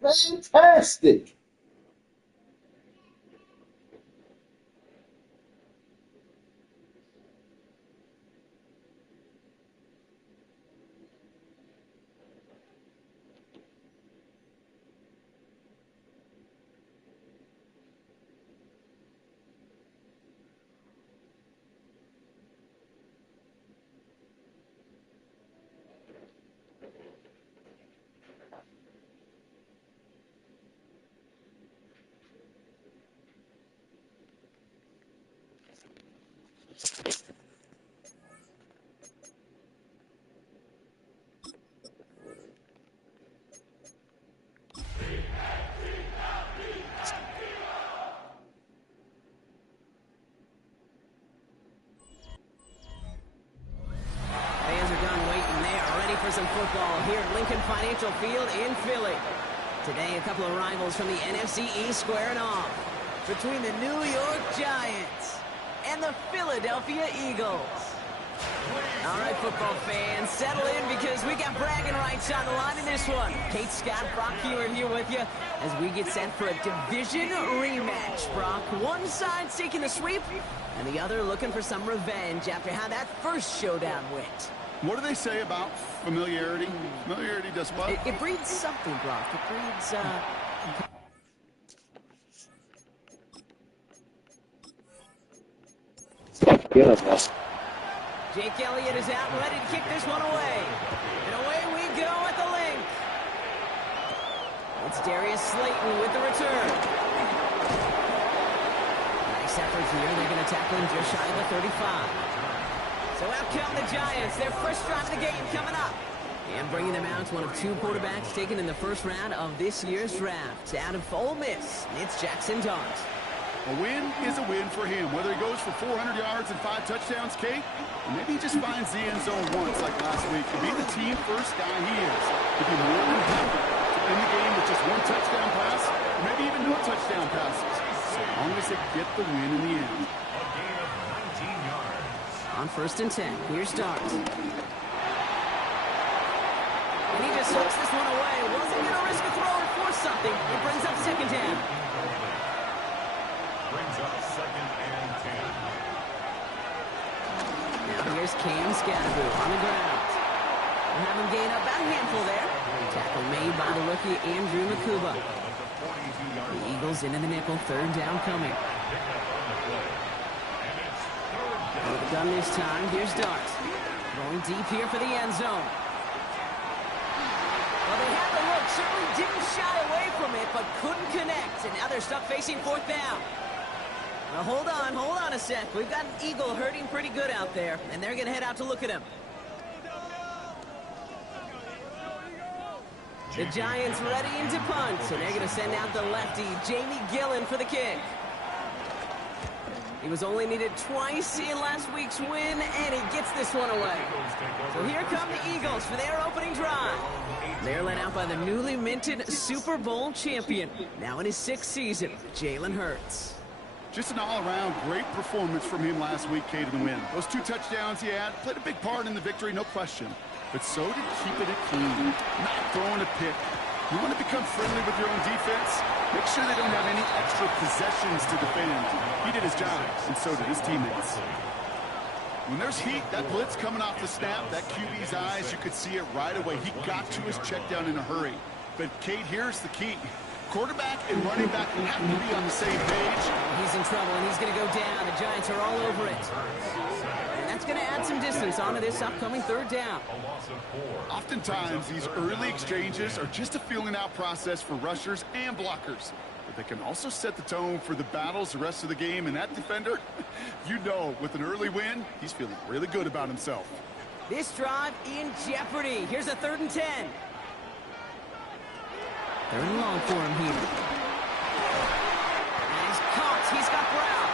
Fantastic. Some football here at Lincoln Financial Field in Philly. Today, a couple of rivals from the NFC East squaring off between the New York Giants and the Philadelphia Eagles. All right, football fans, settle in because we got bragging rights on the line in this one. Kate, Scott, Brock Hewer here with you as we get set for a division rematch. Brock, one side seeking a sweep and the other looking for some revenge after how that first showdown went. What do they say about familiarity? Familiarity does what? It breeds something, Brock. It breeds, Jake Elliott is out and ready to kick this one away. And away we go at the link. It's Darius Slayton with the return. Nice effort here. They're going to tackle him just shy of the 35. So out come the Giants, their first drive of the game coming up. And bringing them out, one of two quarterbacks taken in the first round of this year's draft. Out of Ole Miss, it's Jackson Dart. A win is a win for him, whether he goes for 400 yards and 5 touchdowns, Kate, or maybe he just finds the end zone once like last week. To be the team first guy he is, to be more than happy to end the game with just 1 touchdown pass, or maybe even no touchdown passes, so long as they get the win in the end. On 1st and 10, here's Dart. And he just hooks this one away. Wasn't going to risk a throw or force something. It brings up 2nd down. Brings up 2nd and 10. Now here's Cam Scadaboo on the ground. We'll have him gain up about a handful there. Tackle made by the rookie Andrew Makuba. The Eagles into the nickel, 3rd down coming. Done this time. Here's Dart. Going deep here for the end zone. Well, they had the look. Certainly didn't shy away from it, but couldn't connect. And now they're stuck facing 4th down. Now, hold on a sec. We've got an Eagle hurting pretty good out there, and they're going to head out to look at him. The Giants ready to punt, and they're going to send out the lefty, Jamie Gillen, for the kick. He was only needed twice in last week's win, and he gets this one away. So here come the Eagles for their opening drive. They're led out by the newly minted Super Bowl champion, now in his 6th season, Jalen Hurts. Just an all-around great performance from him last week, Kate, in the win. Those 2 touchdowns he had played a big part in the victory, no question. But so did keeping it clean, not throwing a pick. You want to become friendly with your own defense? Make sure they don't have any extra possessions to defend. He did his job, and so did his teammates. When there's heat, that blitz coming off the snap, that QB's eyes, you could see it right away. He got to his check down in a hurry. But, Kate, here's the key. Quarterback and running back have to be on the same page. He's in trouble, and he's going to go down. The Giants are all over it. And that's going to add some distance onto this upcoming 3rd down. Oftentimes, these early exchanges are just a feeling-out process for rushers and blockers. But they can also set the tone for the battles the rest of the game. And that defender, you know, with an early win, he's feeling really good about himself. This drive in jeopardy. Here's a 3rd and 10. 3rd and long for him here. And he's caught. He's got Brown.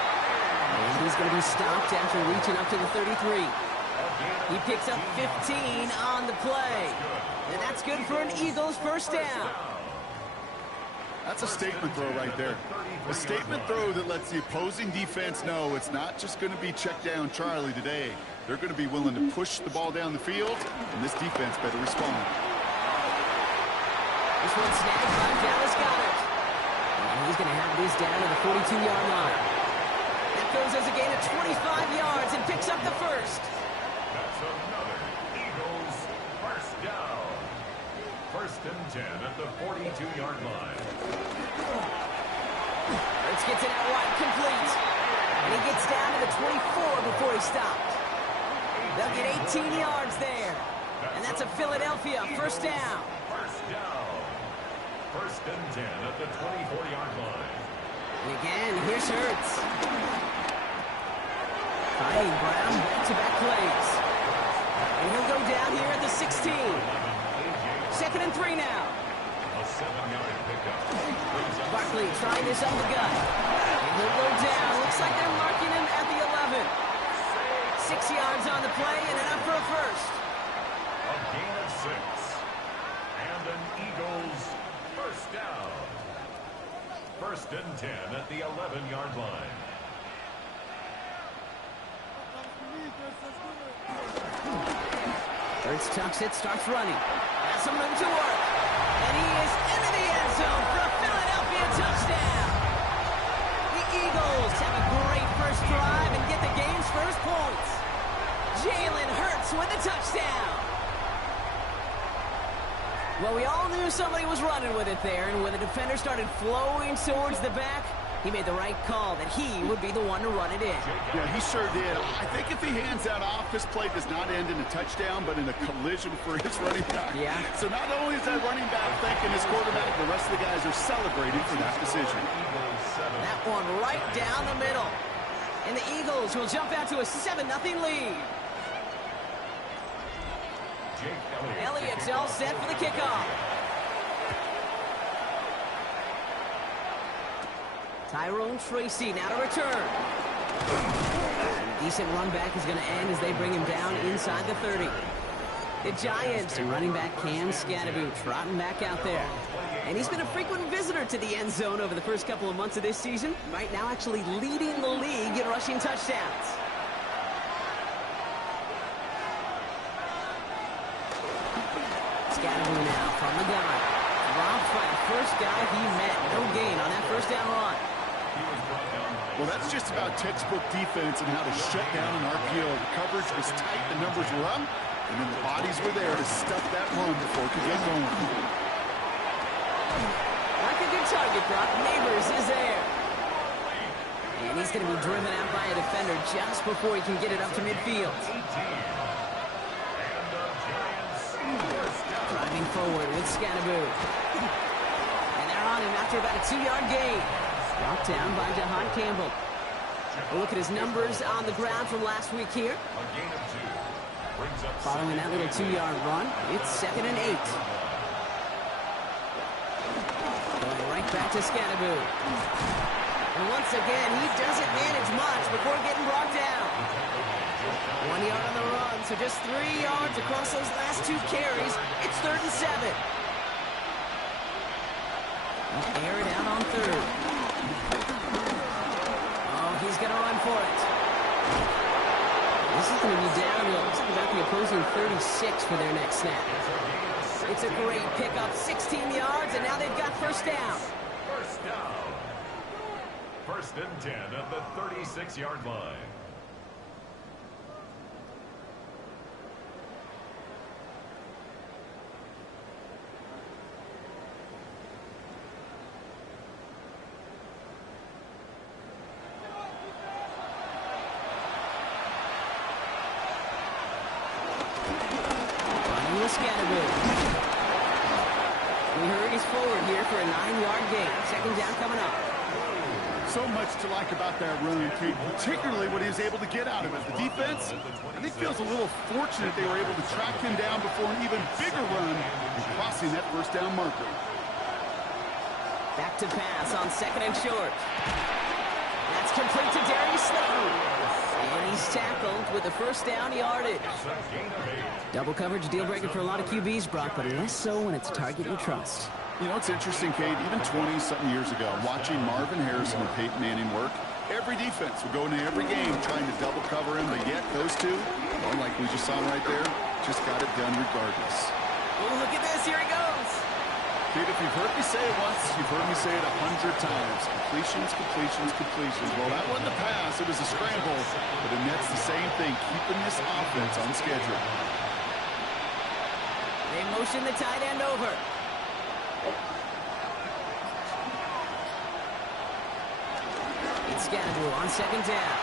And he's going to be stopped after reaching up to the 33. He picks up 15 on the play. And that's good for an Eagles 1st down. That's a statement throw right there. A statement throw that lets the opposing defense know it's not just going to be check down Charlie today. They're going to be willing to push the ball down the field, and this defense better respond. This one snagged by Dallas Goedert. And he's going to have this down to the 42-yard line. That goes as a gain of 25 yards and picks up the first. That's another Eagles first down. First and 10 at the 42-yard line. Let's get it out wide, complete. And he gets down to the 24 before he stopped. They'll get 18 yards there. And that's a Philadelphia first down. First down. First and 10 at the 24-yard line. And again, here's Hurts. Finding Brown back-to-back plays. And he'll go down here at the 16. Second and 3 now. A 7-yard pickup. Barkley trying this on the gut. And he'll go down. Looks like they're marking him at the 11. 6 yards on the play and enough for a first. A gain of 6. And an Eagles first down. First and 10 at the 11-yard line. Hurts tucks it, starts running. Has some room to work. And he is into the end zone for a Philadelphia touchdown. The Eagles have a great first drive and get the game's first points. Jalen Hurts with a touchdown. Well, we all knew somebody was running with it there, and when the defender started flowing towards the back, he made the right call that he would be the one to run it in. Yeah, he sure did. I think if he hands that off, this play does not end in a touchdown, but in a collision for his running back. Yeah. So not only is that running back thanking his quarterback, the rest of the guys are celebrating for that decision. That one right down the middle. And the Eagles will jump out to a 7-0 lead. Elliott's all set for the kickoff. Tyrone Tracy now to return. Decent run back is going to end as they bring him down inside the 30. The Giants running back Cam Scatterboot trotting back out there. And he's been a frequent visitor to the end zone over the first couple of months of this season. Right now actually leading the league in rushing touchdowns. Scatterboot now from the gun. Robbed by the first guy he met. No gain on that first down run. Well, that's just about textbook defense and how to shut down an RPO. The coverage was tight, the numbers were up, and then the bodies were there to stuff that run before it could get going. Like a good target, Brock. Neighbors is there. And he's going to be driven out by a defender just before he can get it up to midfield. Driving forward with Scatterboot. And they're on him after about a 2-yard gain. Brought down by DeHaan Campbell. A look at his numbers on the ground from last week here. Following that little 2-yard run, it's 2nd and 8. Going right back to Scatterboot. And once again, he doesn't manage much before getting brought down. 1 yard on the run, so just 3 yards across those last 2 carries. It's 3rd and 7. He'll air it out on 3rd. He's going to run for it. This is going to be down to about the opposing 36 for their next snap. It's a great pickup, 16 yards, and now they've got first down. First down. First and 10 at the 36-yard line. Scatterboot. He hurries forward here for a 9-yard gain. 2nd down coming up. So much to like about that run, Kate, particularly what he was able to get out of it. The defense, I think, feels a little fortunate they were able to track him down before an even bigger run and crossing that first down marker. Back to pass on 2nd and short. That's complete to Darius Slayton. And he's tackled with a first down yardage. Double coverage deal breaker for a lot of QBs, Brock, but less so when it's a target you trust. You know, it's interesting, Kate, even 20-something years ago, watching Marvin Harrison and Peyton Manning work, every defense would go into every game trying to double cover him, but yet those two, well, like we just saw right there, just got it done regardless. Oh, look at this. Here he goes. Kate, if you've heard me say it once, you've heard me say it 100 times. Completions, completions, completions. Well, that wasn't a pass. It was a scramble. But the Nets, the same thing, keeping this offense on schedule. They motion the tight end over. It's Scadaboo on second down.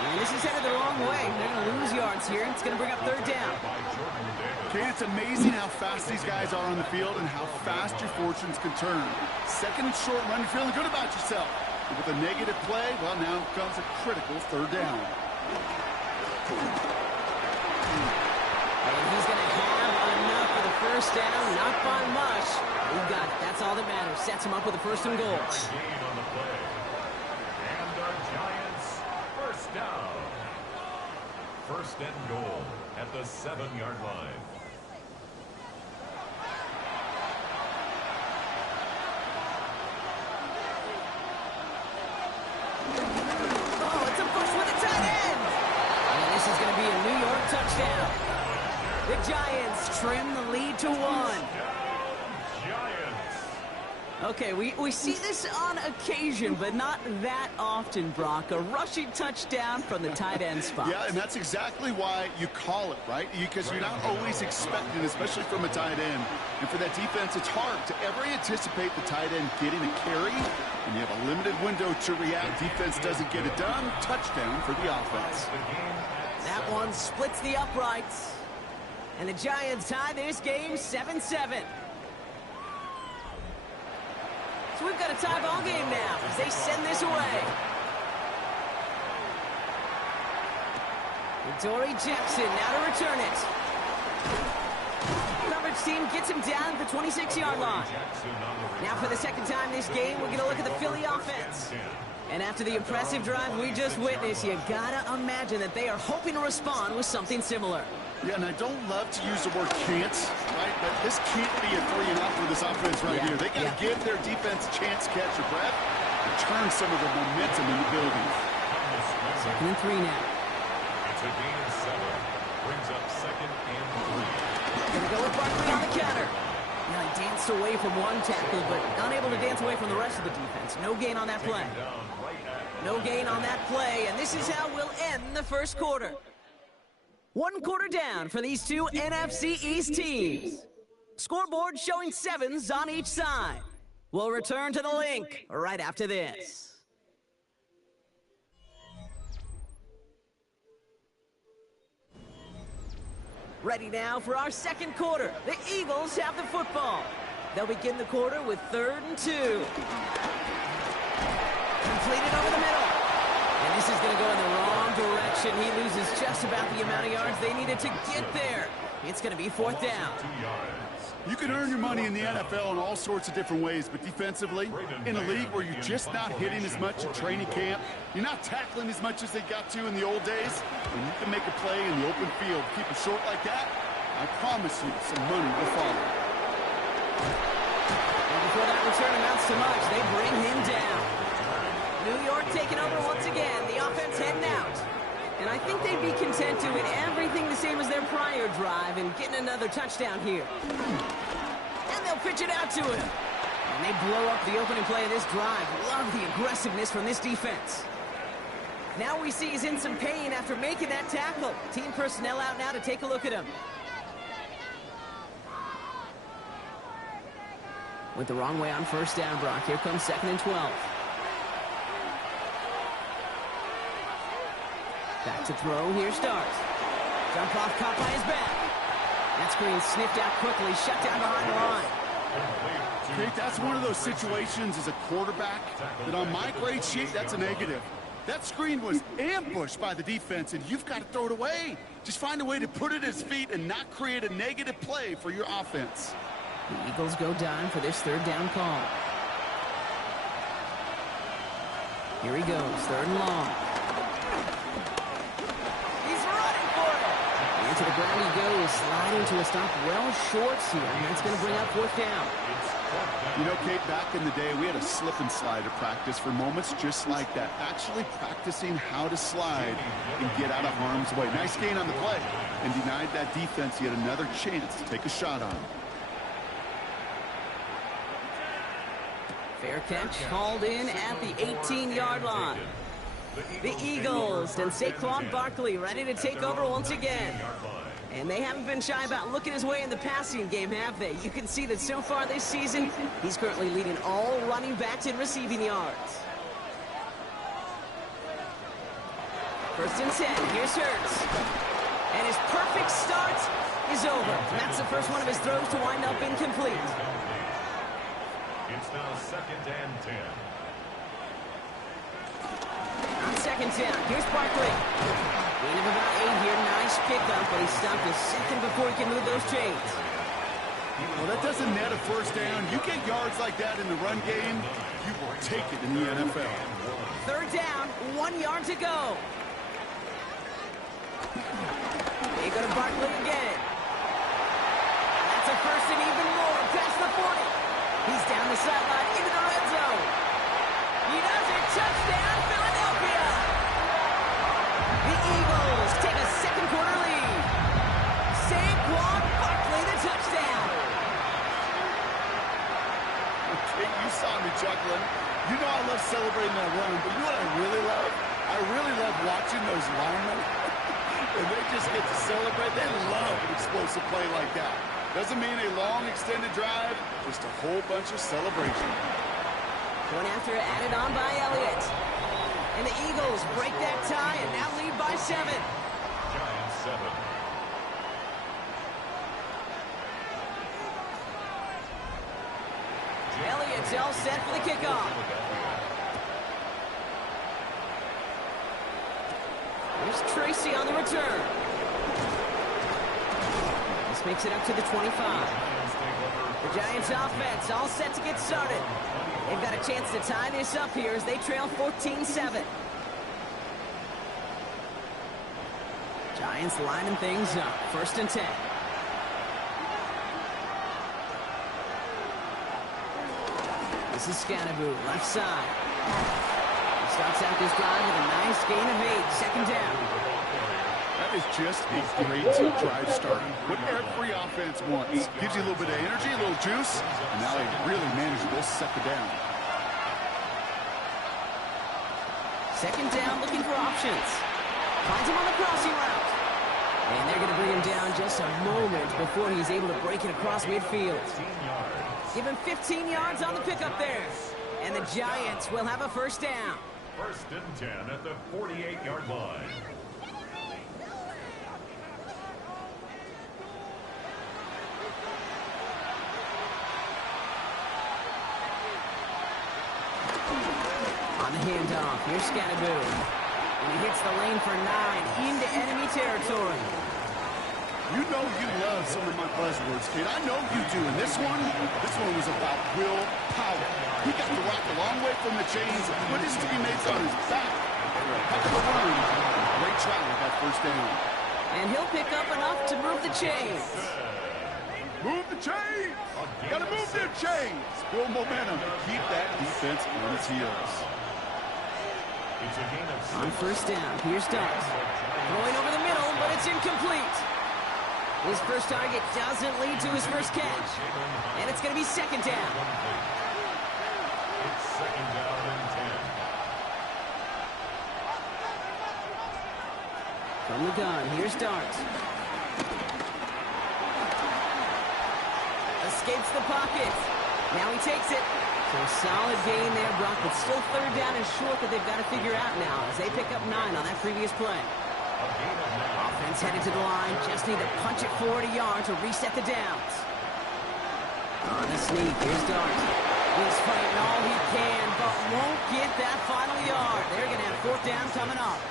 And this is headed the wrong way. They're going to lose yards here. It's going to bring up third down. Okay, it's amazing how fast these guys are on the field and how fast your fortunes can turn. Second and short run, you're feeling good about yourself. But with a negative play, well, now comes a critical third down. And he's going to have enough for the first down. Not by much. He got it. That's all that matters. Sets him up with a first and goal. Gain on the play. And our Giants first down. First and goal at the 7-yard line. Oh, it's a push with the tight end. And this is going to be a New York touchdown. The Giants trim the lead to 1. Okay, we see this on occasion, but not that often, Brock. A rushing touchdown from the tight end spot. Yeah, and that's exactly why you call it, right? Because you're not always expecting, especially from a tight end. And for that defense, it's hard to ever anticipate the tight end getting a carry. And you have a limited window to react. Defense doesn't get it done. Touchdown for the offense. That one splits the uprights. And the Giants tie this game 7-7. So we've got a tie ball game now as they send this away. Dory Jackson now to return it. Coverage team gets him down at the 26-yard line. Now for the second time this game, we're going to look at the Philly offense. And after the impressive drive we just witnessed, you gotta imagine that they are hoping to respond with something similar. Yeah, and I don't love to use the word can't, right? But this can't be a 3-and-out for this offense right here. They got to give their defense a chance to catch your breath and turn some of the momentum in the building. Second and 3 now. It's a gain of 7. Brings up second and 3. Gonna go with Barkley on the counter. Now he danced away from one tackle, but unable to dance away from the rest of the defense. No gain on that play. No gain on that play, and this is how we'll end the first quarter. 1 quarter down for these two NFC East teams. Scoreboard showing 7s on each side. We'll return to the link right after this. Ready now for our second quarter. The Eagles have the football. They'll begin the quarter with 3rd and 2. Completed over the middle. And this is going to go in the wrong direction. He loses just about the amount of yards they needed to get there. It's going to be 4th down. You can earn your money in the NFL in all sorts of different ways, but defensively, in a league where you're just not hitting as much at training camp, you're not tackling as much as they got to in the old days, when you can make a play in the open field, keep it short like that, I promise you some money will follow. And before that return amounts to much, they bring him down. New York taking over once again, the offense heading out. And I think they'd be content doing everything the same as their prior drive and getting another touchdown here. And they'll pitch it out to him. And they blow up the opening play of this drive. Love the aggressiveness from this defense. Now we see he's in some pain after making that tackle. Team personnel out now to take a look at him. Went the wrong way on first down, Brock. Here comes 2nd and 12. Back to throw, here starts. Jump off, caught by his back. That screen sniffed out quickly, shut down behind the line. Jake, that's one of those situations as a quarterback that on my grade sheet, that's a negative. That screen was ambushed by the defense, and you've got to throw it away. Just find a way to put it at his feet and not create a negative play for your offense. The Eagles go down for this 3rd down call. Here he goes, 3rd and long. To the ground he goes, sliding to a stop well short here, and that's going to bring up 4th down. You know, Kate, back in the day, we had a slip and slide to practice for moments just like that. Actually practicing how to slide and get out of harm's way. Nice gain on the play, and denied that defense yet another chance to take a shot on him. Fair catch called in at the 18-yard line. The Eagles and Saquon Barkley ready to take over once again. And they haven't been shy about looking his way in the passing game, have they? You can see that so far this season, he's currently leading all running backs in receiving yards. First and 10, here's Hurts. And his perfect start is over. That's the first one of his throws to wind up incomplete. It's now 2nd and 10. On 2nd down, here's Barkley. Gain of about 8 here. Nice pickup, but he stopped a second before he can move those chains. Well, that doesn't net a first down. You get yards like that in the run game, you will take it in the NFL. 3rd down, 1 yard to go. They go to Barkley again. That's a first and even more past the 40. He's down the sideline into the red zone. He does it. Touchdown, Philadelphia. The Eagles take a second quarter lead. Saquon Barkley, the touchdown. Okay, you saw me chuckling. You know I love celebrating that run, but you know what I really love? I really love watching those linemen. And they just get to celebrate. They love an explosive play like that. Doesn't mean a long extended drive, just a whole bunch of celebration. Going after it, added on by Elliott. And the Eagles break that tie and now lead by 7. Giants 7. Elliott's all set for the kickoff. Here's Tracy on the return. This makes it up to the 25. The Giants offense all set to get started. They've got a chance to tie this up here as they trail 14-7. Giants lining things up. 1st and 10. This is Scannaboo, left side. He starts out this drive with a nice gain of 8. 2nd down. That is just a great drive starter. What every offense wants. Gives you a little bit of energy, a little juice, and now a really manageable 2nd down. 2nd down, looking for options. Finds him on the crossing route. And they're going to bring him down just a moment before he's able to break it across midfield. Give him 15 yards on the pickup there. And the Giants will have a 1st down. 1st and 10 at the 48-yard line. On the handoff, here's Scannaboo. And he hits the lane for 9 into enemy territory. You know you love some of my buzzwords, kid. I know you do. And this one was about will power. He got to rock a long way from the chains, put his teammates on his back. Heck of a run. Great try with that 1st down. And he'll pick up enough to move the chains. Move the chains! Gotta move their chains! Build momentum. Keep that defense on its heels. It's a gain of 6. On 1st down, here's Dart. Throwing over the middle, but it's incomplete. His first target doesn't lead to his first catch. And it's going to be 2nd down. It's 2nd down and 10. From the gun, here's Dart. Escapes the pocket. Now he takes it. So a solid gain there, Brock, but still 3rd down and short that they've got to figure out now as they pick up 9 on that previous play. Offense headed to the line. Just need to punch it forward a yard to reset the downs. On the sneak, here's Dart. He's fighting all he can, but won't get that final yard. They're going to have 4th down coming up.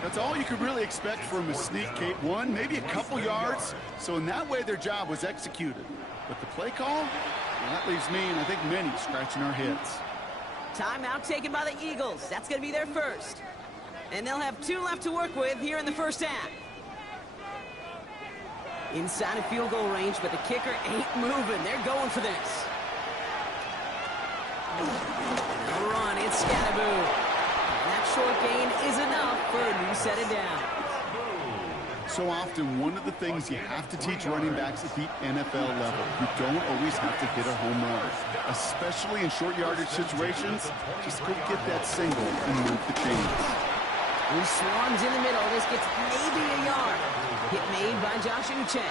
That's all you could really expect from a sneak, Kate. 1, maybe a couple yards. So in that way, their job was executed. But the play call, well, that leaves me and I think many scratching our heads. Timeout taken by the Eagles. That's going to be their first. And they'll have 2 left to work with here in the 1st half. Inside of field goal range, but the kicker ain't moving. They're going for this. No run, it's Scannaboo. And that short gain is enough for a new set of downs. So often, one of the things you have to teach running backs at the NFL level, you don't always have to hit a home run, especially in short yardage situations. Just go get that single and move the chains. He swarms in the middle. This gets maybe a yard. Hit made by Josh Uche.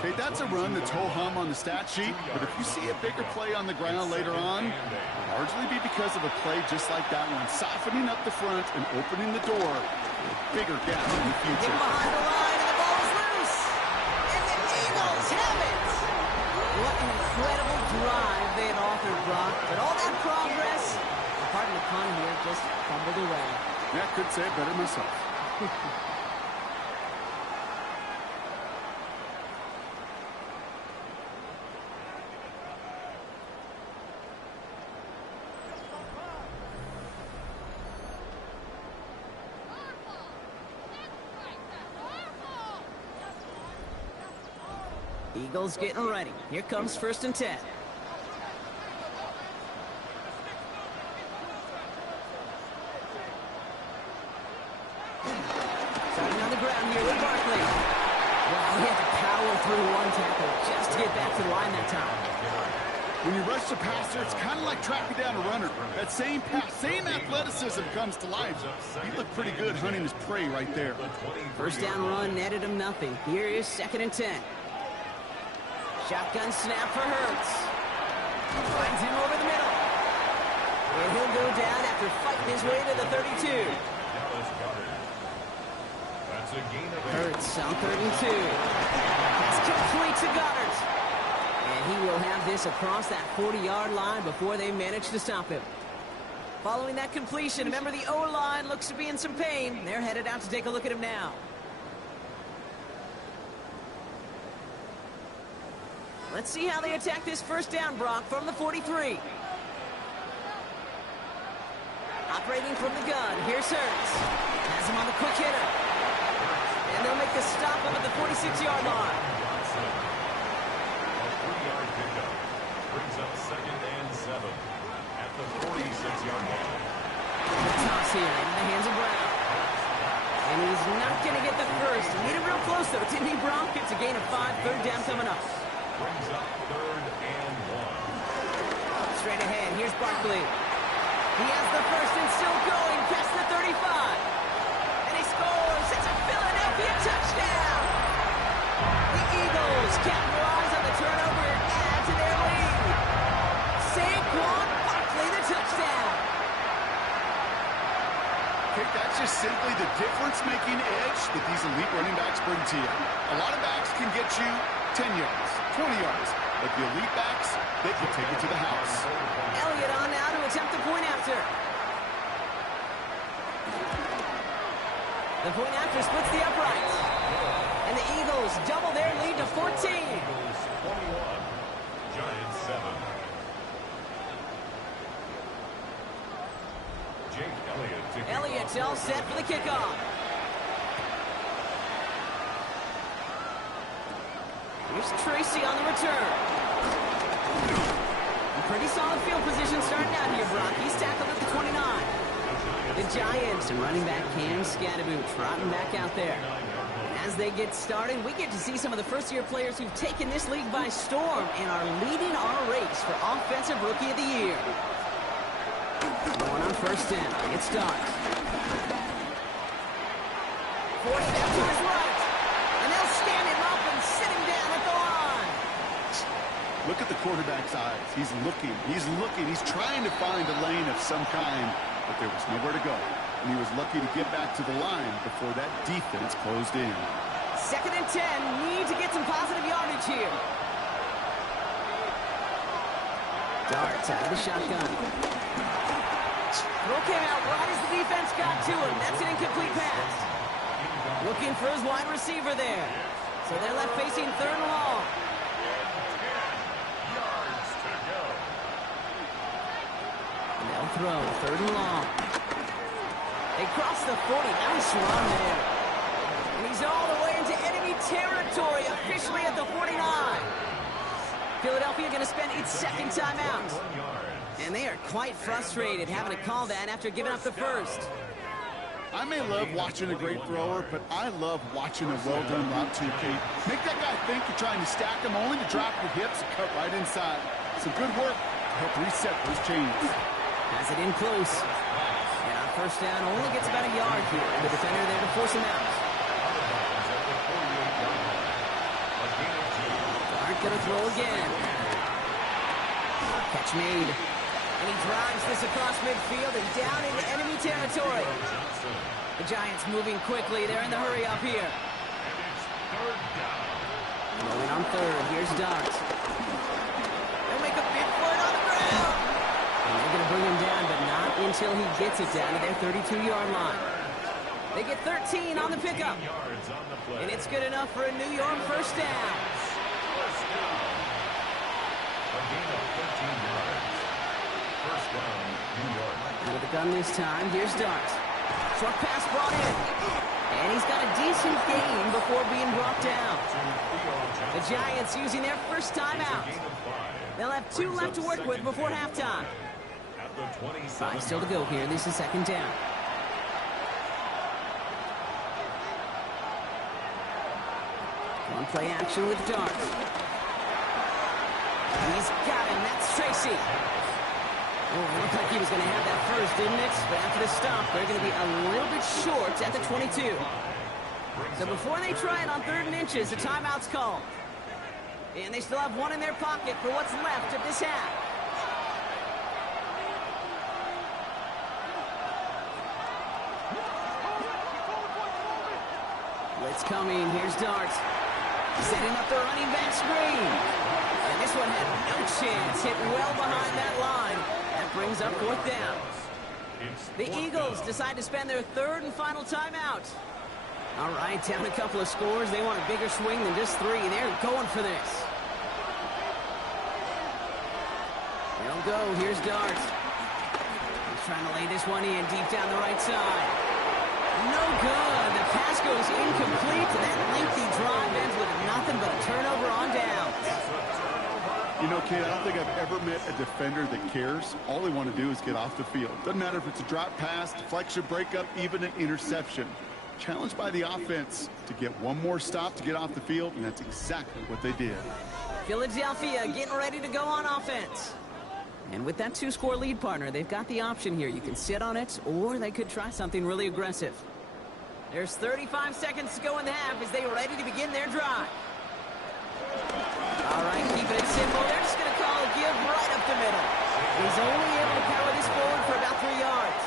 Okay, that's a run that's ho-hum on the stat sheet, but if you see a bigger play on the ground later on, it'll largely be because of a play just like that one, softening up the front and opening the door for a bigger gap in the future. Get behind the line, and the ball is loose. And the Eagles have it. What an incredible drive they had authored, Brock. But all that progress, pardon the pun here, just fumbled away. Yeah, I could say it better myself. Eagles getting ready. Here comes 1st and 10. Starting on the ground here with Barkley. Well, he had to power through one tackle just to get back to the line that time. When you rush the passer, it's kind of like tracking down a runner. That same pass, same athleticism comes to life. He looked pretty good hunting his prey right there. First down run netted him nothing. Here is 2nd and 10. Shotgun snap for Hurts. Finds him over the middle. And he'll go down after fighting his way to the 32. Hurts on 3rd and 2. Pass complete to Goddard. And he will have this across that 40-yard line before they manage to stop him. Following that completion, remember the O-line looks to be in some pain. They're headed out to take a look at him now. Let's see how they attack this first down, Brock, from the 43. Operating from the gun, here's Hurts. Has him on the quick hitter. And they'll make the stop up at the 46-yard line. A 3-yard pickup brings up 2nd and 7 at the 46-yard line. The toss here in the hands of Brown. And he's not going to get the first. He made it real close, though, didn't he, Brock? It's a gain of 5, 3rd down coming up. Brings up 3rd and 1. Straight ahead, here's Barkley. He has the first and still going past the 35. And he scores. It's a Philadelphia touchdown. The Eagles capitalize on the turnover and add to their lead. Saquon Barkley, the touchdown. Okay, that's just simply the difference-making edge that these elite running backs bring to you. A lot of backs can get you 10 yards, 20 yards, but the elite backs, they can take it to the house. Elliott on now to attempt the point after. The point after splits the uprights. And the Eagles double their lead to 14. Eagles 21, Giants 7. Jake Elliott to kick Elliott's off. all set for the kickoff. Here's Tracy on the return. A pretty solid field position starting out here, Brock. He's tackled at the 29. The Giants and running back Cam Scatterboot trotting back out there. And as they get started, we get to see some of the first-year players who've taken this league by storm and are leading our race for Offensive Rookie of the Year. Going on 1st down. It starts. Forced down to his right. And they'll stand him up and sit him down at the line. Look at the quarterback's eyes. He's looking. He's trying to find a lane of some kind, but there was nowhere to go. And he was lucky to get back to the line before that defense closed in. 2nd and 10. Need to get some positive yardage here. Darts out of the shotgun. Throw came out right as the defense got to him. That's an incomplete pass. Looking for his wide receiver there. So they're left facing 3rd and long. 10 yards to go. And they'll throw 3rd and long. They cross the 40. Nice run there. And he's all the way into enemy territory, officially at the 49. Philadelphia going to spend its 2nd timeout. 1 yard. And they are quite frustrated having to call that after giving up the first. I may love watching a great thrower, but I love watching a well-done route too, Kate. Make that guy think you're trying to stack him only to drop your hips and cut right inside. Some good work to help reset those chains. Has it in close. And on first down, only gets about a yard here. The defender there to force him out. Dart gonna throw again. Catch made. And he drives this across midfield and down into enemy territory. The Giants moving quickly. They're in the hurry up here. Rolling on third. Here's Dart. They'll make a big for it on the ground. And they're going to bring him down, but not until he gets it down to their 32-yard line. They get 13 on the pickup. And it's good enough for a New York first down. First down, New York. With the gun this time, here's Dart. Short pass brought in. And he's got a decent gain before being brought down. The Giants using their first timeout. They'll have 2 left to work with before halftime. 5 still to go here. This is second down. One play action with Dart. He's got him. That's Tracy. Oh, it looked like he was going to have that first, didn't it? But after the stop, they're going to be a little bit short at the 22. So before they try it on 3rd and inches, the timeout's called. And they still have 1 in their pocket for what's left of this half. Blitz coming. Here's Dart. Setting up the running back screen. And this one had no chance. Hit well behind that line. That brings up 4th down. The Eagles decide to spend their 3rd and final timeout. All right, down a couple of scores. They want a bigger swing than just 3. They're going for this. They'll go. Here's Dart. He's trying to lay this one in deep down the right side. No good. The pass goes incomplete. That lengthy drive ends with nothing but a turnover on downs. You know, Kate, I don't think I've ever met a defender that cares. All they want to do is get off the field. Doesn't matter if it's a drop pass, deflection, breakup, even an interception. Challenged by the offense to get one more stop to get off the field, and that's exactly what they did. Philadelphia getting ready to go on offense. And with that 2-score lead, partner, they've got the option here. You can sit on it, or they could try something really aggressive. There's 35 seconds to go in the half as they're ready to begin their drive. All right, keeping it simple. They're just going to call a give right up the middle. He's only able to power this forward for about 3 yards.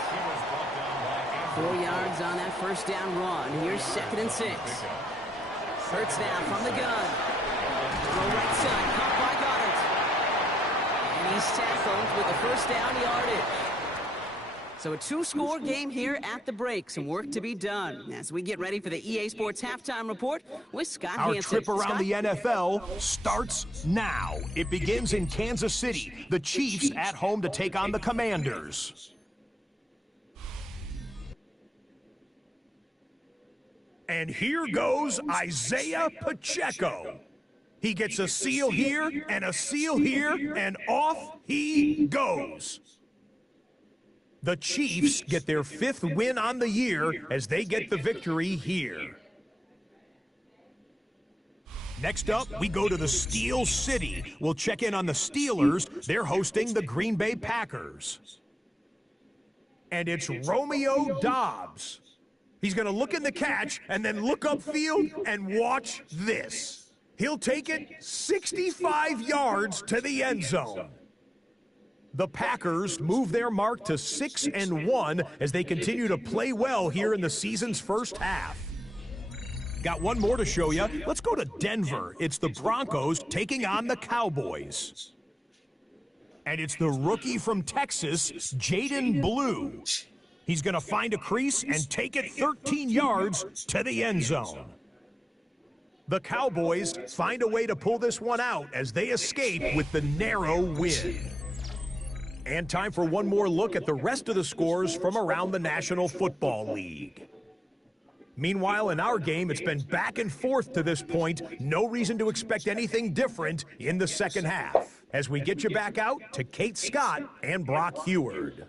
4 yards on that first down run. Here's 2nd and 6. Hurts now from the gun. Throw right side, caught by Goddard. And he's tackled with the first down yardage. So a 2-score game here at the break. Some work to be done as we get ready for the EA Sports Halftime Report with Scott Our Hansen. trip around Scott? the NFL starts now. It begins in Kansas City. The Chiefs at home to take on the Commanders. And here goes Isaiah Pacheco. He gets a seal here and a seal here, and off he goes. The Chiefs get their 5th win on the year as they get the victory here. Next up, we go to the Steel City. We'll check in on the Steelers. They're hosting the Green Bay Packers. And it's Romeo Doubs. He's going to look in the catch and then look upfield and watch this. He'll take it 65 yards to the end zone. The Packers move their mark to 6-1 as they continue to play well here in the season's first half. Got one more to show you. Let's go to Denver. It's the Broncos taking on the Cowboys. And it's the rookie from Texas, Jaden Blue. He's going to find a crease and take it 13 yards to the end zone. The Cowboys find a way to pull this one out as they escape with the narrow win. And time for one more look at the rest of the scores from around the National Football League. Meanwhile, in our game, it's been back and forth to this point. No reason to expect anything different in the second half. As we get you back out to Kate Scott and Brock Heward.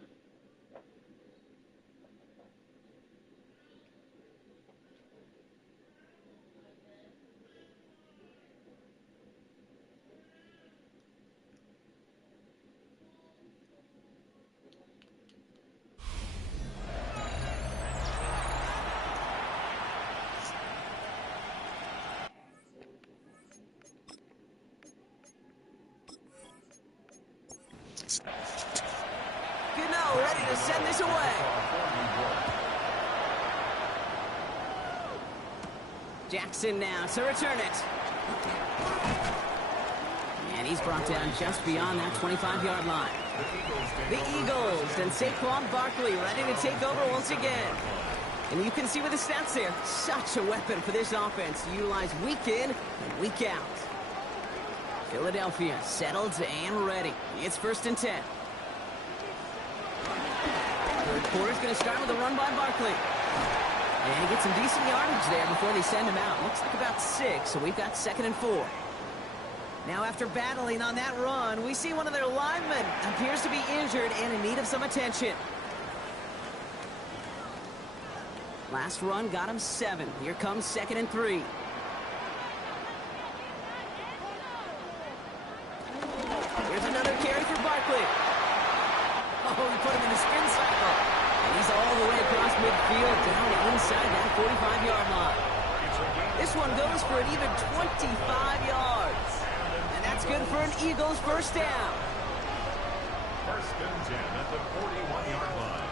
go, ready to send this away. Jackson now to return it. And he's brought down just beyond that 25-yard line. The Eagles and Saquon Barkley ready to take over once again. And you can see with the stats there, such a weapon for this offense to utilize week in and week out. Philadelphia settled and ready. It's 1st and 10. Third quarter's going to start with a run by Barkley. And he gets some decent yardage there before they send him out. Looks like about 6, so we've got 2nd and 4. Now after battling on that run, we see one of their linemen appears to be injured and in need of some attention. Last run got him 7. Here comes 2nd and 3. Here's another carry for Barkley. Oh, he put him in the spin cycle. And he's all the way across midfield down inside that 45-yard line. This one goes for an even 25 yards. And that's good for an Eagles first down. 1st and 10 at the 41-yard line.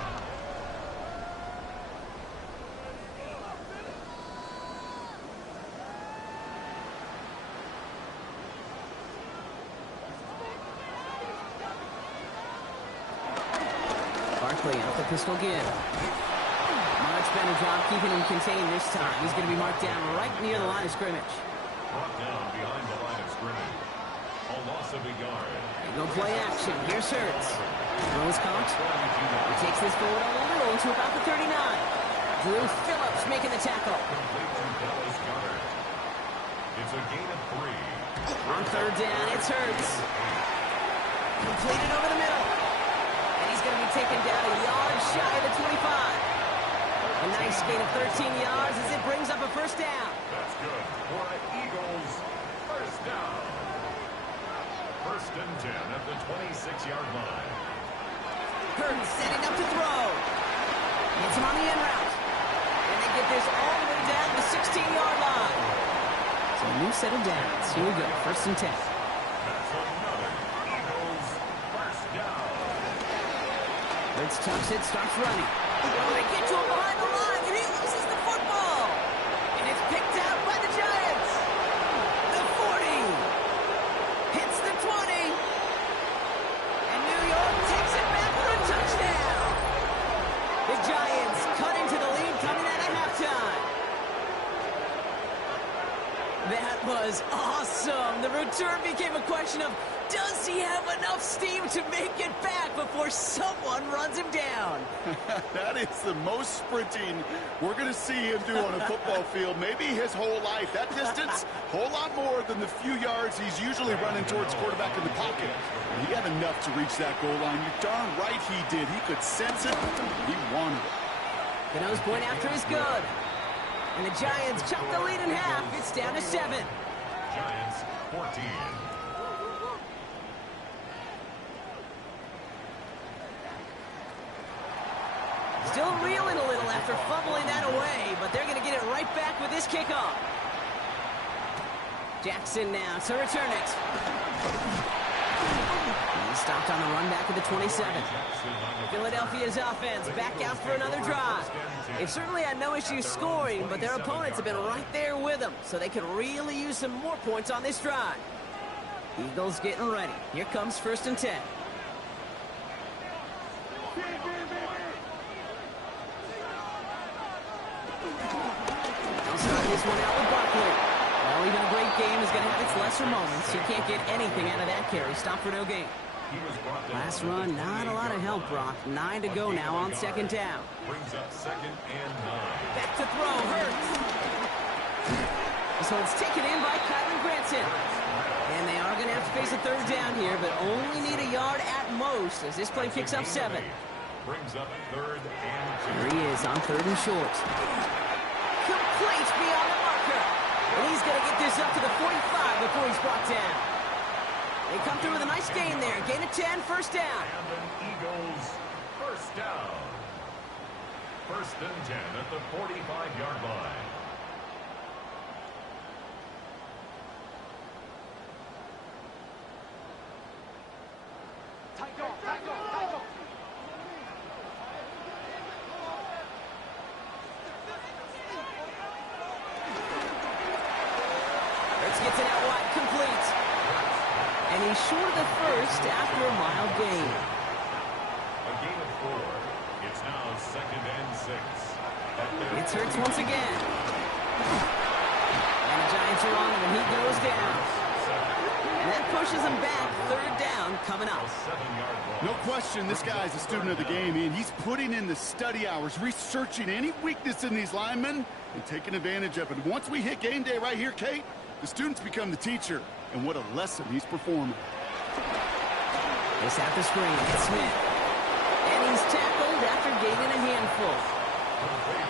Barkley off the pistol again. Much better job keeping him contained this time. He's going to be marked down right near the line of scrimmage. Brought down behind the line of scrimmage. A loss of a yard. They go play action. Here's Hurts. Throws caught. He takes this forward a little to about the 39. Drew Phillips making the tackle. Complete to Dallas Goedert. It's a gain of 3. On 3rd down, it's Hurts. Completed over the middle. And he's going to be taken down a yard shy of the 25. A nice gain of 13 yards as it brings up a 1st down. That's good for an Eagles first down. 1st and 10 at the 26-yard line. Hurts setting up to throw. Hits him on the end route. And they get this all the way down to the 16-yard line. So a new set of downs. Here we go, 1st and 10. That's another Eagles first down. Hurts tucks it, starts running. Oh, they get to him behind the line, and he loses the football. And it's picked out by the Giants. The 40. Hits the 20. And New York takes it back for a touchdown. The Giants cut into the lead coming out of halftime. That was awesome. The return became a question of, does he have enough steam to make it back before someone runs him down? That is the most sprinting we're going to see him do on a football field, maybe his whole life. That distance, a whole lot more than the few yards he's usually running towards quarterback in the pocket. He had enough to reach that goal line. You're darn right he did. He could sense it. He wanted it. The nose point after is good. And the Giants chop the lead in half. It's down to 7. Giants 14. Still reeling a little after fumbling that away, but they're going to get it right back with this kickoff. Jackson now to return it. He's stopped on the run back at the 27. Philadelphia's offense back out for another drive. They've certainly had no issues scoring, but their opponents have been right there with them, so they could really use some more points on this drive. Eagles getting ready. Here comes 1st and 10. They'll start this one out with Barkley. Well, even a great game is going to have its lesser moments. You can't get anything out of that carry. Stop for no gain. Last run, not a lot of help, Brock. 9 to go now on 2nd down. Brings up 2nd and 9. Back to throw, Hurts. This one's taken in by Kylan Granson. And they are going to have to face a 3rd down here, but only need a yard at most as this play picks up 7. Brings up 3rd and 2. Here he is on 3rd and short. Complete beyond the marker. And he's going to get this up to the 45 before he's brought down. They come through with a nice gain there. Gain of 10, 1st down. And an Eagles first down. 1st and 10 at the 45-yard line. gets it out wide, complete. And he's short of the first after a mild gain. A gain of 4. It's now 2nd and 6. It's Hurts once again. And the Giants are on him, and he goes down. And that pushes him back. 3rd down coming up. No question, this guy's a student of the game, and he's putting in the study hours, researching any weakness in these linemen and taking advantage of it. Once we hit game day right here, Kate, the students become the teacher, and what a lesson he's performing. It's at the screen. It's Smith. And he's tackled after gaining a handful.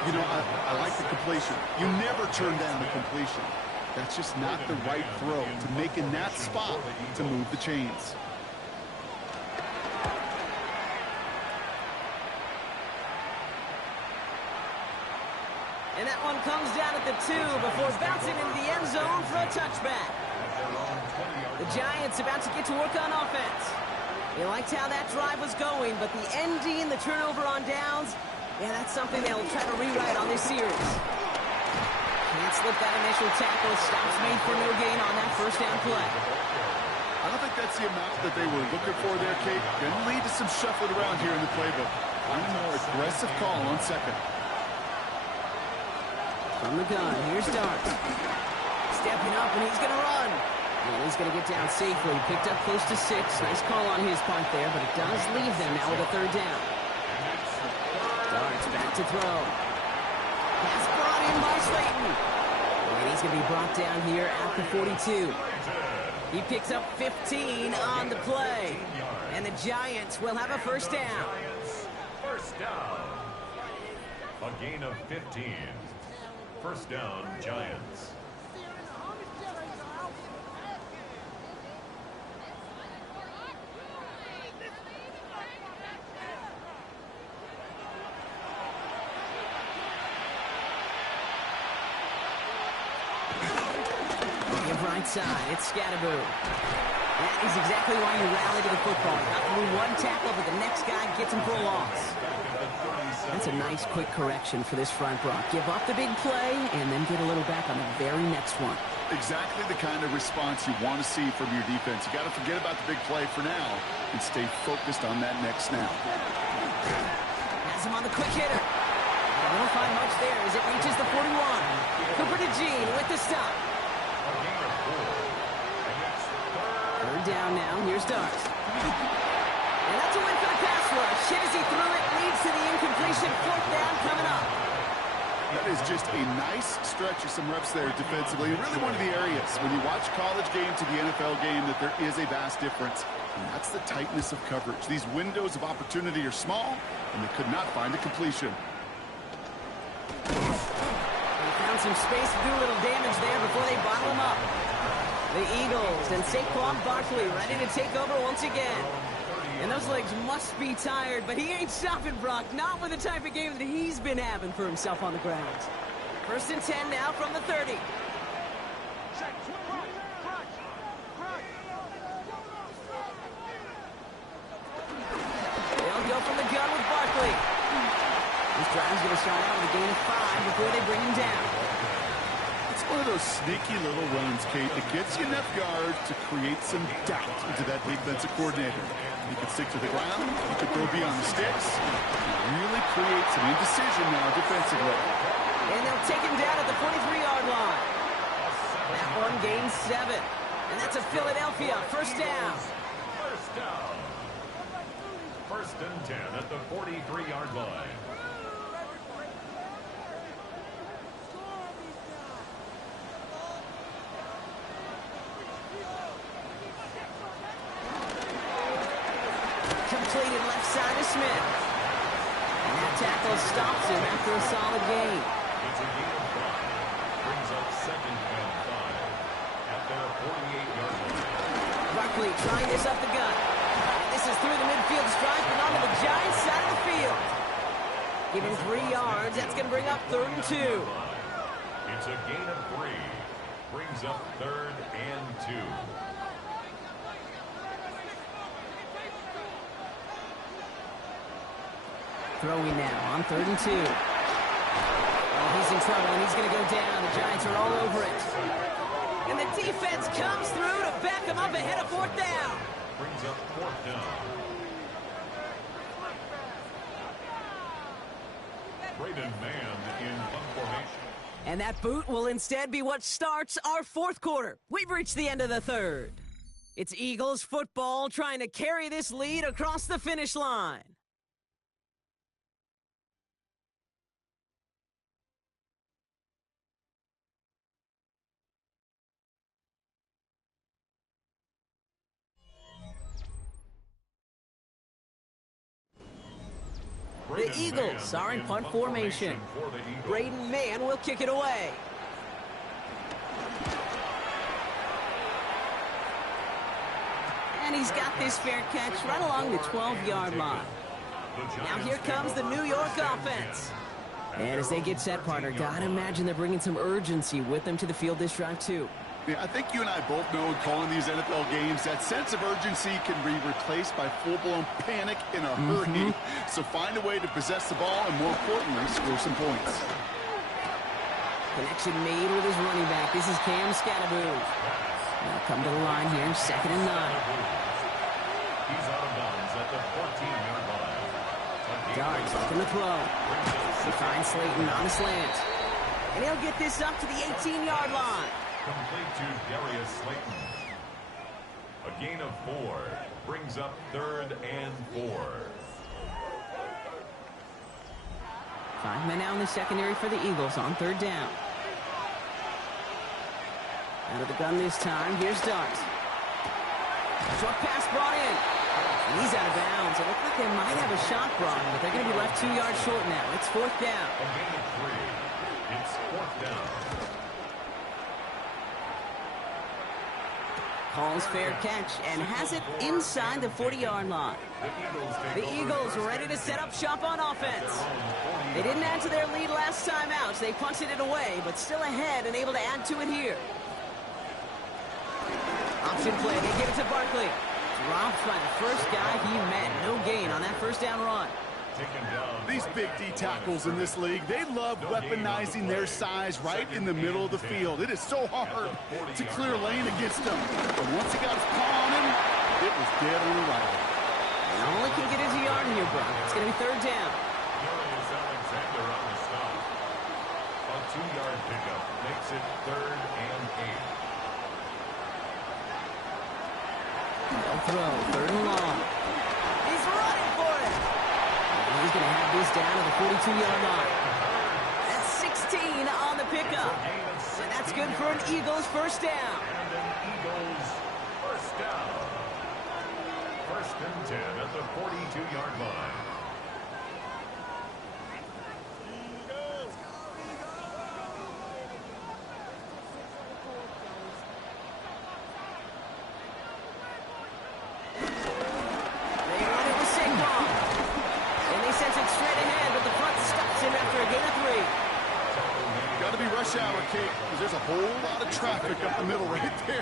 You know, I like the completion. You never turn down the completion. That's just not the right throw to make in that spot to move the chains. And that one comes down at the 2 before bouncing into the end zone for a touchback. The Giants about to get to work on offense. They liked how that drive was going, but the ending, the turnover on downs, yeah, that's something they'll try to rewrite on this series. Can't slip that initial tackle. Stops made for no gain on that 1st down play. I don't think that's the amount that they were looking for there, Kate. Going to lead to some shuffling around here in the playbook. Find a more aggressive call on 2nd. From the gun, here's Dart. Stepping up, and he's going to run. And he's going to get down safely. Picked up close to 6. Nice call on his part there, but it does leave them now with a 3rd down. Dart's back to throw. Pass brought in by Slayton. And he's going to be brought down here at the 42. He picks up 15 on the play. And the Giants will have a 1st down. First down. A gain of 15. 1st down, Giants. Right side, it's Scatterboo. That is exactly why you rally to the football. Not through one tackle, but the next guy gets him for a loss. That's a nice quick correction for this front, Brock. Give up the big play and then get a little back on the very next one. Exactly the kind of response you want to see from your defense. You got to forget about the big play for now and stay focused on that next snap. Has him on the quick hitter. They don't find much there as it reaches the 41. Cooper to Gene with the stop. 3rd down now. Here's Dart. And that's a win for the pass rush. Hit as he threw it. Leads to the incompletion. 4th down coming up. That is just a nice stretch of some reps there defensively. Really one of the areas when you watch college game to the NFL game that there is a vast difference. And that's the tightness of coverage. These windows of opportunity are small, and they could not find a completion. They found some space to do a little damage there before they bottle him up. The Eagles and Saquon Barkley ready to take over once again. And those legs must be tired, but he ain't stopping, Brock. Not with the type of game that he's been having for himself on the ground. 1st and 10 now from the 30. They'll go from the gun with Barkley. This drive's going to start out with a gain of 5 before they bring him down. It's one of those sneaky little runs, Kate, that gets you enough yards to create some doubt into that defensive coordinator. You can stick to the ground, you can throw beyond the sticks, and really create some indecision now defensively. And they'll take him down at the 43-yard line. That one gains 7. And that's a Philadelphia 1st down. First down. 1st and 10 at the 43-yard line. Completed left side to Smith. And that tackle stops him after a solid gain. It's a gain of 5. Brings up 2nd and 5 at their 48-yard line. Barkley trying this up the gut. And this is through the midfield stripe and onto the Giants side of the field. Give him 3 yards. That's going to bring up 3rd and 2. It's a gain of 3. Brings up 3rd and 2. Throwing now on 3rd and 2. Oh, he's in trouble, and he's going to go down. The Giants are all over it. And the defense comes through to back him up ahead of fourth down. Brings up fourth down. Braden Man in punt formation. And that boot will instead be what starts our fourth quarter. We've reached the end of the third. It's Eagles football trying to carry this lead across the finish line. The Eagles are in punt formation. Braden Mann will kick it away. And he's got this fair catch right along the 12-yard line. Now here comes the New York offense. And as they get set, partner, gotta imagine they're bringing some urgency with them to the field this drive, too. Yeah, I think you and I both know in calling these NFL games that sense of urgency can be replaced by full-blown panic in a hurry. So find a way to possess the ball and, more importantly, score some points. Connection made with his running back. This is Cam Scatteroo. Now come to the line here, 2nd and 9. He's out of bounds at the 14-yard line. Darts looking to throw. He finds Slayton on a slant. And he'll get this up to the 18-yard line. Complete to Darius Slayton. A gain of 4 brings up 3rd and 4. 5 men out in the secondary for the Eagles on 3rd down. Out of the gun this time. Here's Dart. Short pass brought in. And he's out of bounds. It looks like they might have a shot brought in, but they're going to be left 2 yards short now. It's 4th down. A gain of 3. It's 4th down. Calls fair catch and has it inside the 40-yard line. The Eagles ready to set up shop on offense. They didn't add to their lead last time out. They punted it away, but still ahead and able to add to it here. Option play. They give it to Barkley. Dropped by the first guy he met. No gain on that 1st down run. These big D tackles in this league, they love weaponizing their size right in the middle of the field. It is so hard to clear lane against them. But once he got his paw on him, it was dead on arrival. And all he can get is a yard here, Brock. It's going to be 3rd down. Darius Alexander on the stop. A 2-yard pickup makes it 3rd and 8. No throw. 3rd and long. He's running for it. And he's going to have this down to the 42-yard line. That's 16 on the pickup. And that's good for an Eagles 1st down. And an Eagles 1st down. 1st and 10 at the 42-yard line. Hour, Kate, because there's a whole lot of traffic up the middle right there.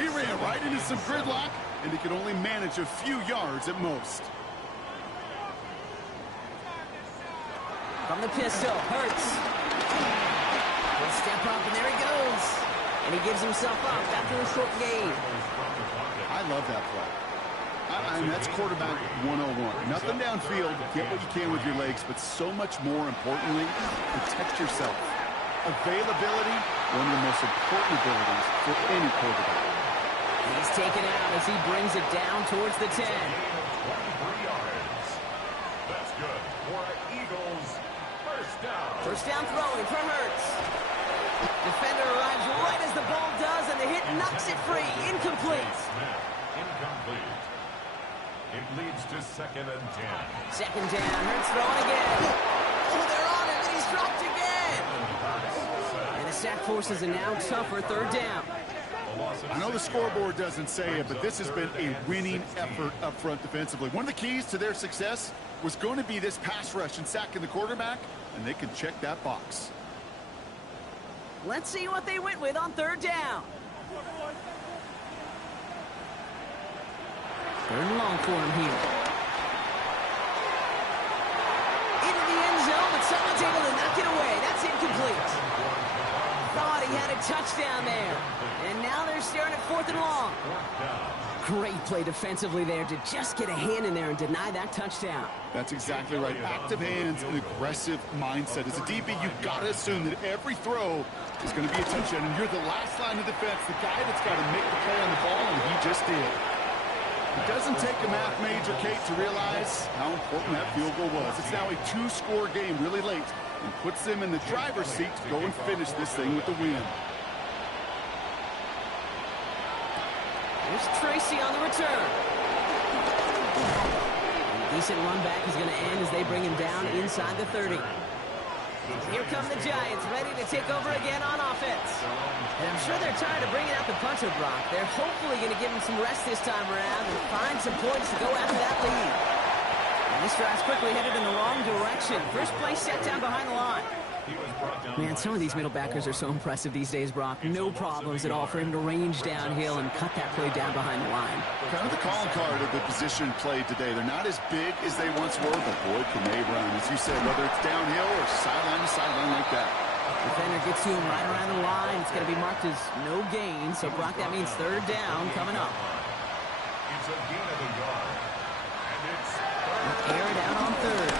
He ran right into some gridlock, and he could only manage a few yards at most. From the pistol, Hurts. He'll step up, and there he goes. And he gives himself up after a short gain. I love that play. And that's quarterback 101. Nothing downfield, get what you can with your legs, but so much more importantly, protect yourself. Availability, one of the most important abilities for any quarterback. He's taken out as he brings it down towards the 10. 23 yards. That's good for an Eagles 1st down. 1st down throwing for Hurts. Defender arrives right as the ball does, and the hit knocks it free. Incomplete. Incomplete. It leads to 2nd and 10. 2nd down. Hurts throwing again. Oh, they're on him, and he's dropped again. And the sack forces a now tougher 3rd down. I know the scoreboard doesn't say it, but this has been a winning effort up front defensively. One of the keys to their success was going to be this pass rush and sacking the quarterback, and they can check that box. Let's see what they went with on 3rd down. 3rd and long for him here. Into the end zone, but someone's able to knock it away. That's incomplete. Thought he had a touchdown there. And now staring at 4th and long. Great play defensively there to just get a hand in there and deny that touchdown. That's exactly right. Active hands and aggressive mindset. As a DB, you've got to assume that every throw is going to be a touchdown, and you're the last line of defense, the guy that's got to make the play on the ball, and he just did. It doesn't take a math major, Kate, to realize how important that field goal was. It's now a 2-score game really late and puts them in the driver's seat to go and finish this thing with the win. Here's Tracy on the return. A decent run back is going to end as they bring him down inside the 30. Here come the Giants, ready to take over again on offense. And I'm sure they're tired of bringing out the punter, Brock. They're hopefully going to give him some rest this time around and find some points to go after that lead. And this drive's quickly headed in the wrong direction. First play set down behind the line. Man, some of these middle backers are so impressive these days, Brock. No problems at all for him to range downhill and cut that play down behind the line. Kind of the calling card of the position played today. They're not as big as they once were, but boy, can they run. As you said, whether it's downhill or sideline to sideline like that. Defender gets to him right around the line. It's going to be marked as no gain. So, Brock, that means 3rd down coming up. It's a gain of a yard. And it's Air it out on 3rd.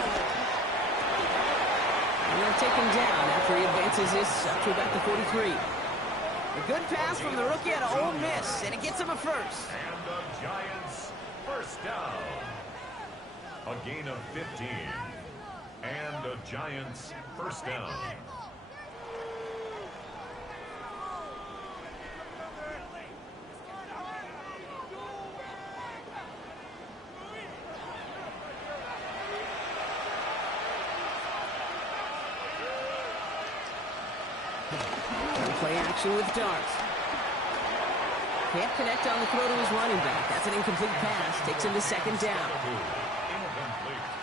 And they'll take him down after he advances this up to about the 43. A good pass from the rookie out of Ole Miss, and it gets him a first. and the Giants first down. A gain of 15. And the Giants first down. Play action with Darts. Can't connect on the throw to his running back. That's an incomplete pass. Takes him to 2nd down.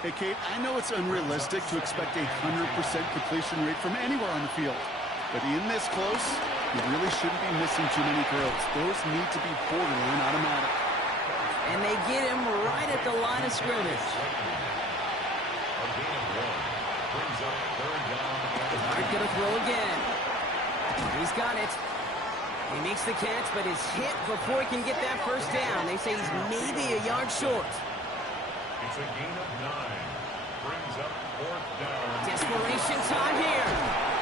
Hey, Kate, I know it's unrealistic to expect a 100% completion rate from anywhere on the field. But in this close, you really shouldn't be missing too many throws. Those need to be borderline automatic. And they get him right at the line of scrimmage. A gain of 1 brings up 3rd down. Dart gonna throw again. He's got it. He makes the catch, but is hit before he can get that first down. They say he's maybe a yard short. It's a gain of 9. Brings up 4th down. Desperation time here.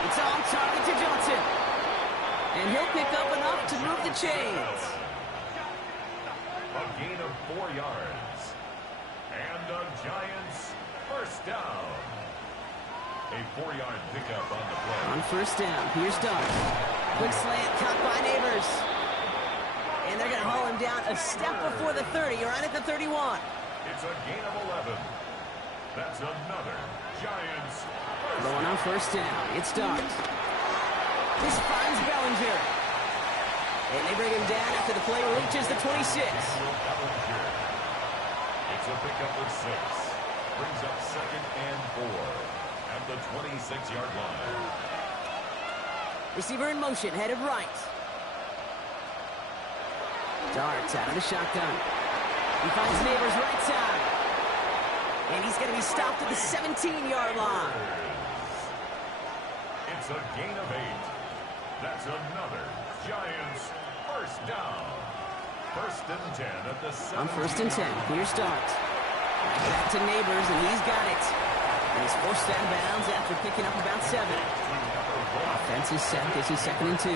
It's on target to Johnson. And he'll pick up enough to move the chains. A gain of 4 yards. And the Giants first down. A 4-yard pickup on the play. On 1st down, here's Dart. Quick slant, caught by Neighbors. And they're going to haul him down a step before the 30, right at the 31. It's a gain of 11. That's another Giants first Going on 1st down, it's Dart. This finds Bellinger. And they bring him down after the play reaches the 26. It's a pickup of 6. Brings up 2nd and 4. At the 26-yard line. Receiver in motion, headed right. Darts out of the shotgun. He finds Neighbors right side. And he's going to be stopped at the 17-yard line. It's a gain of 8. That's another Giants first down. 1st and 10 at the 7. On 1st and 10, here's Dart. Back to Neighbors, and he's got it. And he's forced out of bounds after picking up about 7. Offense is set. This is 2nd and 2.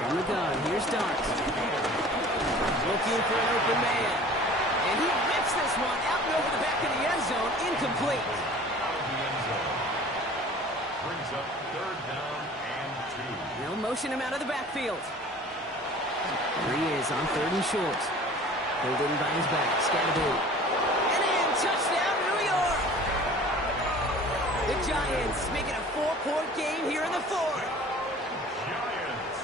From the gun, here's Dart. Looking for an open man. And he rips this one out and over the back of the end zone. Incomplete. Out of the end zone. Brings up 3rd down and 2. No motion him out of the backfield. There he is on 3rd and short. Pulled in by his back. Scatterboo. Touchdown, New York! The Giants making a 4-point game here in the 4th. Giants.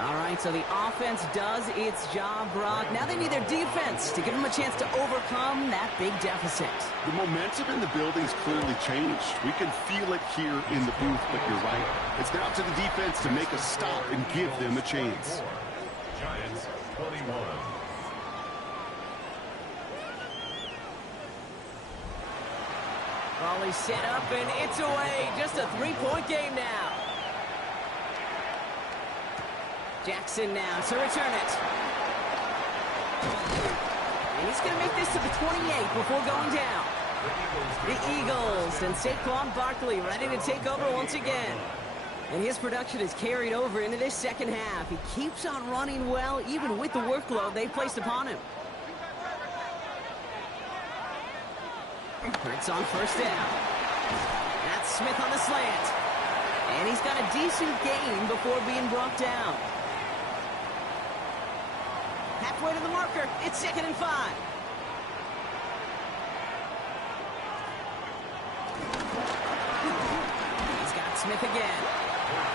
All right, so the offense does its job, Brock. Now they need their defense to give them a chance to overcome that big deficit. The momentum in the building's clearly changed. We can feel it here in the booth, but you're right. It's now to the defense to make a stop and give them a chance. Giants 21. Volley set up, and it's away. Just a 3-point game now. Jackson now to return it. And he's going to make this to the 28 before going down. The Eagles and Saquon Barkley ready to take over once again. And his production is carried over into this second half. He keeps on running well, even with the workload they placed upon him. It's on first down. That's Smith on the slant. And he's got a decent gain before being brought down. Halfway to the marker. It's 2nd and 5. He's got Smith again.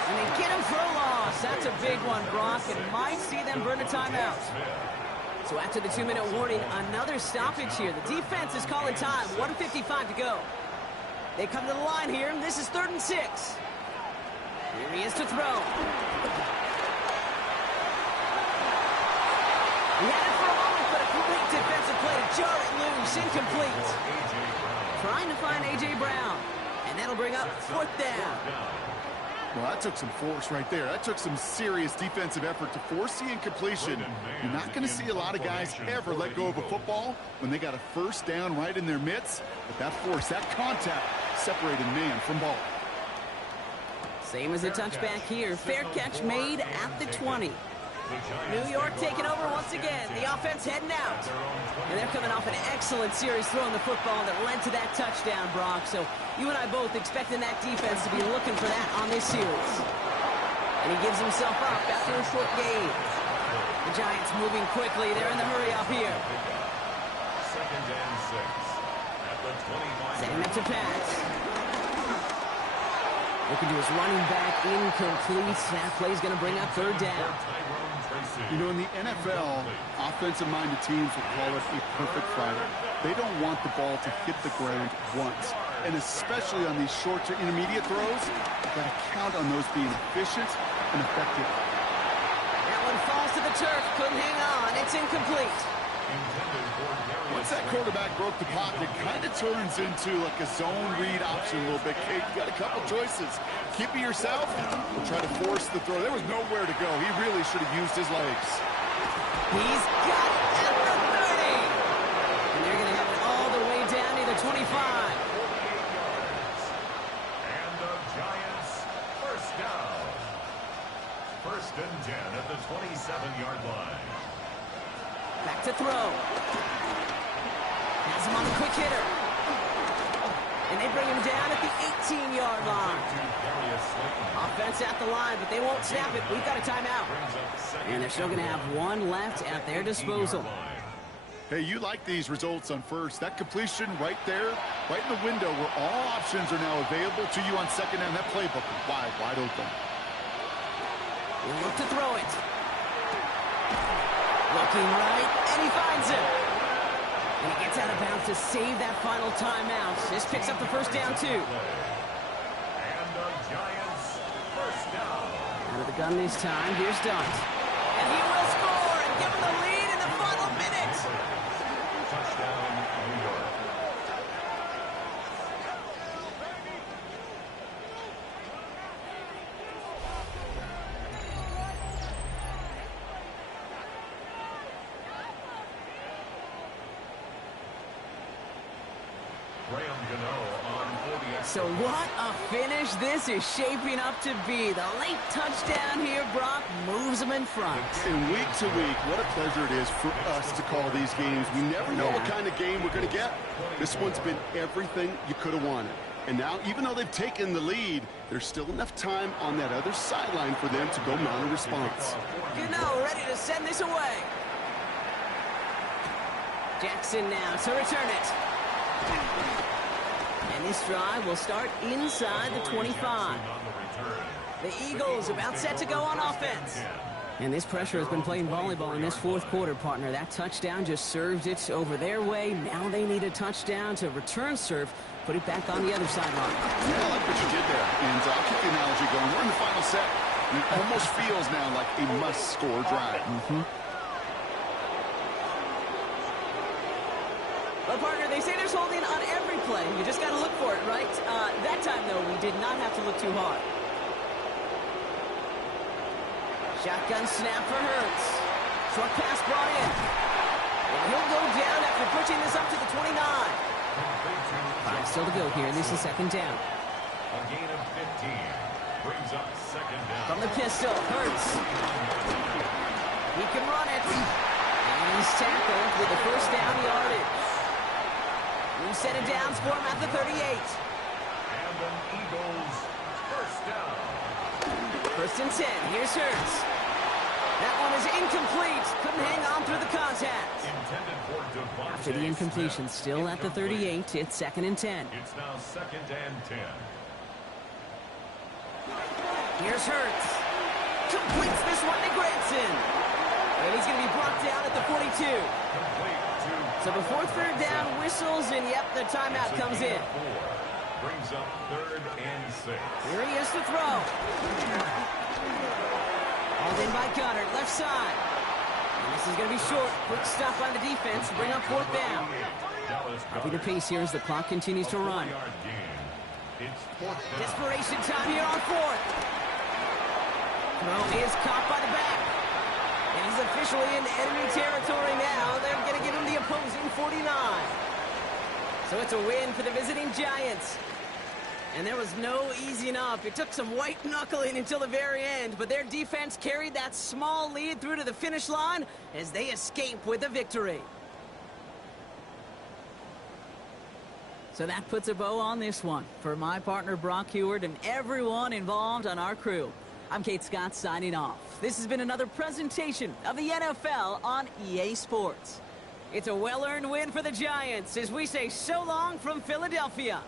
And they get him for a loss. That's a big one, Brock, and might see them burn a timeout. So after the 2-minute warning, another stoppage here. The defense is calling time. 1:55 to go. They come to the line here, and this is 3rd and 6. Here he is to throw. He had it for a moment, but a complete defensive play to jar it loose. Incomplete. Trying to find A.J. Brown. And that'll bring up 4th down. Well, that took some force right there. That took some serious defensive effort to force the incompletion. You're not going to see a lot of guys ever let go of a football when they got a first down right in their midst. But that force, that contact, separated man from ball. Same as a touchback here. Fair catch made at the 20. New York taking over once again. The offense heading out. And they're coming off an excellent series throwing the football that led to that touchdown, Brock. So you and I both expecting that defense to be looking for that on this series. And he gives himself up after a short gain. The Giants moving quickly. They're in the hurry up here. 2nd and 6 at the 25. Setting up to pass. Looking to his running back, incomplete. That play's going to bring up 3rd down. You know, in the NFL, offensive-minded teams will call it a perfect Friday. They don't want the ball to hit the ground once. And especially on these short to intermediate throws, you've got to count on those being efficient and effective. That one falls to the turf. Couldn't hang on. It's incomplete. Once that quarterback broke the pocket, kind of turns into like a zone read option a little bit. Kate, you got a couple choices. Keep it yourself or try to force the throw. There was nowhere to go. He really should have used his legs. He's got it at the 30. And they're going to have it all the way down to the 25. And the Giants first down. 1st and 10 at the 27-yard line. Back to throw. Has him on a quick hitter. And they bring him down at the 18-yard line. Offense at the line, but they won't snap it. We've got a timeout. And they're still going to have one left at their disposal. Hey, you like these results on first. That completion right there, right in the window where all options are now available to you on 2nd down. That playbook is wide open. We'll look to throw it. Looking right, and he finds him. And he gets out of bounds to save that final timeout. This picks up the 1st down, too. And the Giants first down. Out of the gun this time, here's Dunt. And he will score and give him the lead in the final minute. Touchdown, New York. So what a finish this is shaping up to be. The late touchdown here, Brock, moves them in front. And week to week, what a pleasure it is for us to call these games. We never know what kind of game we're going to get. This one's been everything you could have wanted. And now, even though they've taken the lead, there's still enough time on that other sideline for them to go mount a response. Gano ready to send this away. Jackson now to return it. And this drive will start inside the 25. The Eagles about set to go on offense. And this pressure has been playing volleyball in this 4th quarter, partner. That touchdown just served it over their way. Now they need a touchdown to return serve, put it back on the other sideline. Yeah, I like what you did there. And I'll keep the analogy going. We're in the final set. And it almost feels now like a must-score drive. Well, partner, they say there's holding on every play. You just got to look for it, right? That time, though, we did not have to look too hard. Shotgun snap for Hurts. Short pass brought in. And he'll go down after pushing this up to the 29. 5 still to go here. This is second down. A gain of 15 brings up second down. From the pistol, Hurts. He can run it. And he's tackled with the first down yardage. New set of downs for him at the 38. And an Eagles first down. First and 10. Here's Hurts. That one is incomplete. Couldn't hang on through the contact. Intended for Devontae After the incompletion, Smith. still at the 38. It's second and 10. It's now second and 10. Here's Hurts. Completes this one to Gregson. And he's going to be brought down at the 42. Complete to So before third down whistles, and yep, the timeout It's a comes gain in. of 4. Brings up third and 6. Here he is to throw. Hauled in by Goddard, left side. And this is going to be short. Quick stop by the defense. Bring up fourth down. Dallas Copy the pace here as the clock continues to run. 4-yard gain. It's fourth down. Desperation time here on fourth. Throw is caught by the back. And he's officially in enemy territory now. They're going to give him the opposing 49. So it's a win for the visiting Giants. And there was no easing up. It took some white knuckling until the very end, but their defense carried that small lead through to the finish line as they escape with a victory. So that puts a bow on this one. For my partner Brock Heward and everyone involved on our crew, I'm Kate Scott signing off. This has been another presentation of the NFL on EA Sports. It's a well-earned win for the Giants as we say so long from Philadelphia.